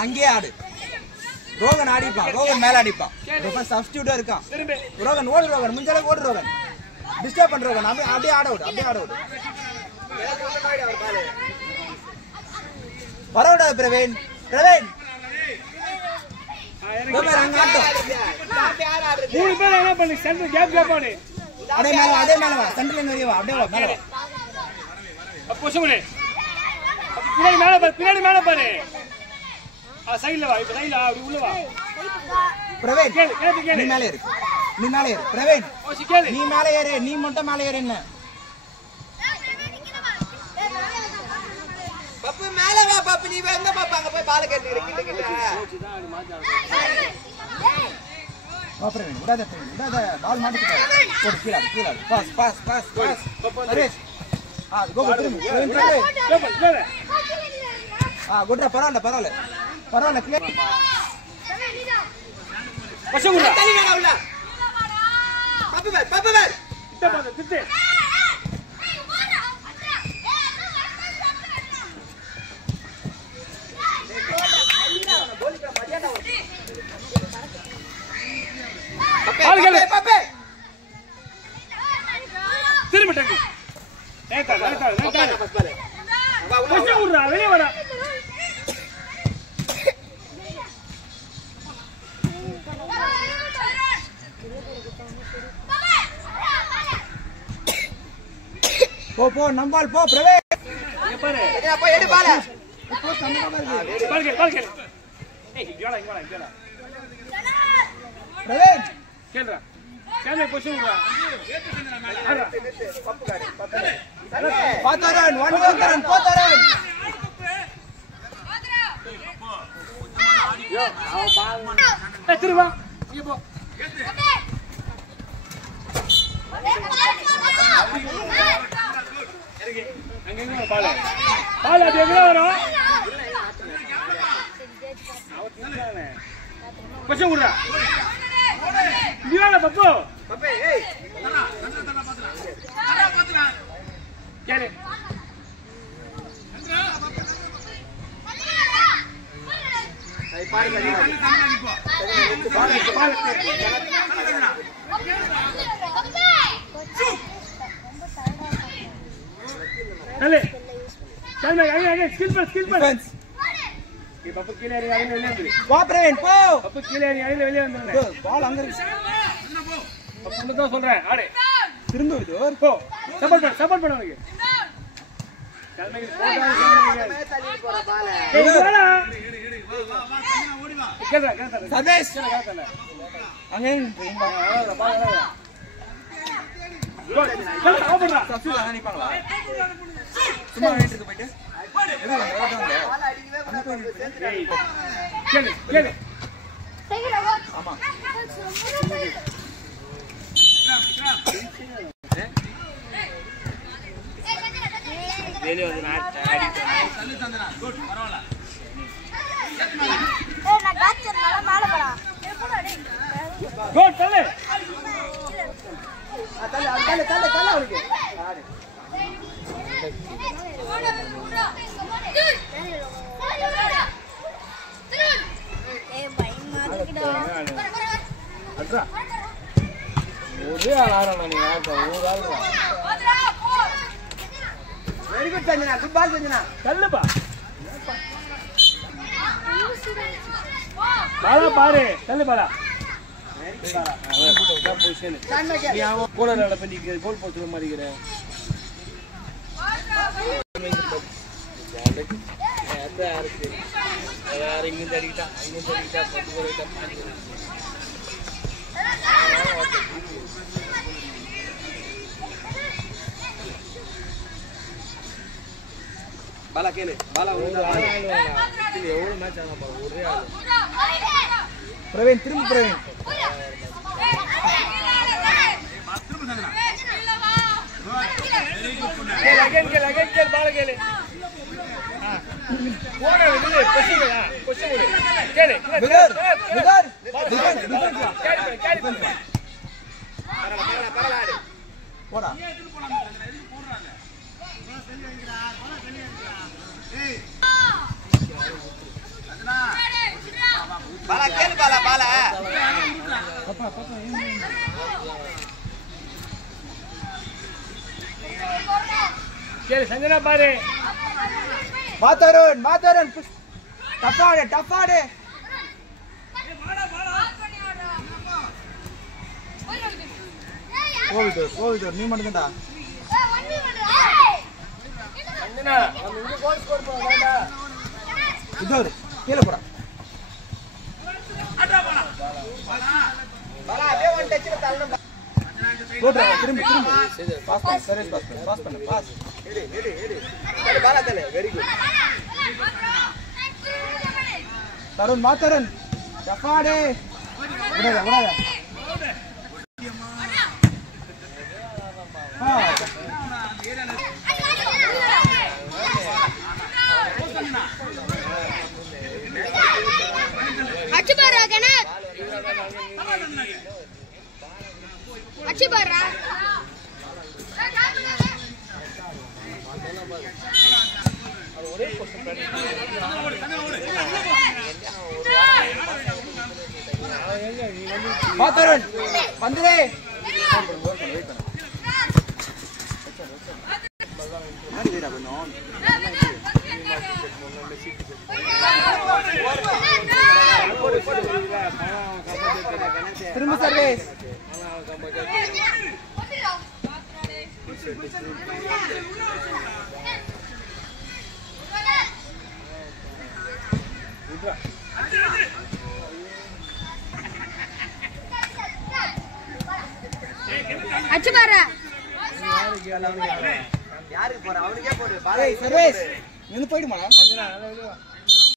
அங்கே ஆடு ரோகன் ஆடிப்பான் ரோகன் மேல அடிப்பான் சப்ஸ்டியூட்டா இருக்கான் ரோகன் ஓடு ரோகன் முஞ்சளவுக்கு ஓடு ரோகன் டிஸ்டர்ப் பண்ற ரோகன் அப்படியே ஆட விடு அப்படியே ஆட விடு வரவிடாது பிரவீன் பிரவீன் மூணு பேர் என்ன பண்ணி சென்டர் கேப் பண்ணி அதே மேல வா சென்டர்ல இருந்து வா அப்படியே வா மேல வா அப்போ சுமனே பின்னாடி மேல பாரு சைடுல வா இப்ப சைடுல அப்படி உள்ள வா பிரவீன் நீ மேல ஏறு பிரவீன் நீ மேல ஏறு நீ மட்டும் மேல ஏறு என்ன பப்பு மேல வா பப்பு நீ எங்க பாப்பா அங்க போய் பால் கேட்டிரு கிட்ட வா பிரவீன் விடாத பால் மாட்டிட்டு போடு கீழ பாஸ் அரேஷ் கோ பிரவீன் குட்ரா பரவாயில்ல கிளியர் பசங்க தள்ளி வேணா உள்ள பப்பு வேர் கிட்ட பாத்து திட்டு பப்பே திரும்ப டக்கு நேதா பஸ் பாலே பஸ் ஊர்றா வெளிய வர போ நம்பால் போ பிரவேஷ் இங்க பாரு போய் எடு பால போ சமமா இருக்கு பால் கேளு ஏய் இங்க வாடா பிரவேஷ் கேளுடா கேளு பொசி ஊர்றா பப்பு காடி பாத்தரன் ஒன் போதரன் யோ அவ பால் திருவா இங்க போ அங்க பால் அது எங்க வரும் பச்சை ஊர்றா இங்க பப்பு ஏய் கேளு Dale. Calma, ahí, skill pass. Que papu kile ari ahí வெளிய வந்து. வா பிரவீன் போ. papu kile ari ahí வெளிய வந்துறே. பால் அங்க இருக்கு. papu தான் சொல்றேன். ஆடு. திரும்ப விடு. போ. சப்போர்ட் பண்ணு அவனுக்கு. calma que போடா தள்ளி போற பால். ஏய் வாடா. வா ஓடி வா. கேளா. சதேஷ் கேளா. அங்க நின்றீங்க. பால் வா. கோல் ஓபன்டா. சப்ஸ்டியூட் ஆனா நிப்பாங்களா? சும்மா வீட்டுக்கு போயிட்டு கேளு ஆமா வெளிய வந்து நான் தள்ளி தந்தனா குட் பரவாயில்லை ஏய் நான் காச்சறனால மேல போடா குட் தள்ளு தள்ளு அவனுக்கு ஆடு ஏய் பயமா இருக்குடா அட்ரா ஒரே ஆளறா நீ ஆட்ட ஒரு ஆள் very good Sanjana good ball Sanjana தள்ளுப்பா பாலா பாரு தள்ளு பாலா நீ அவன் கோலரால பண்ணிக்கிற கோல் போட்டுற மாதிரிக்கிற வேற இங்கிருந்து அடிக்கிட்டா பத்து போயிட்டா பாலா கேளு பாலா எவ்வளவு மேட்ச் ஆனா ஒரே ஆளு பிரவீன் திரும்ப பிரவீன் கேளு பால கேளு போன விடு கொஸ்டின்டா கொஸ்டின் கேளு விகர் டிஃபென்ஸ் கேளு பரவாயில்லை போடா பாலா கேளு பாலா கேளு சஞ்சனா பாரு மாத்தருண் டஃபாடு கோவிதோர் நீ மட்டும்டா சஞ்சனா நம்ம இங்க கோல் ஸ்கோர் பண்ணலாம்டா இதோர் கீழ போடா பாலா அப்படியே ஒன் டச்ல தள்ளணும் போடா திரும்பி பாஸ் பண்ணு சர்வீஸ் பாஸ் பண்ணு எடு பாலா தல வெரி குட் தருண் டஃபாடு விடாத அச்சு பாரு கணேஷ் அச்சு பாரு ஒரே क्वेश्चन மாத்தருண் வந்துடே திரும்ப சர்வீஸ் அச்சு பாரு யாருக்கு போற அவனுக்கே போடு சர்வீஸ் நின்னு போய்டுமா சஞ்சனா நல்லா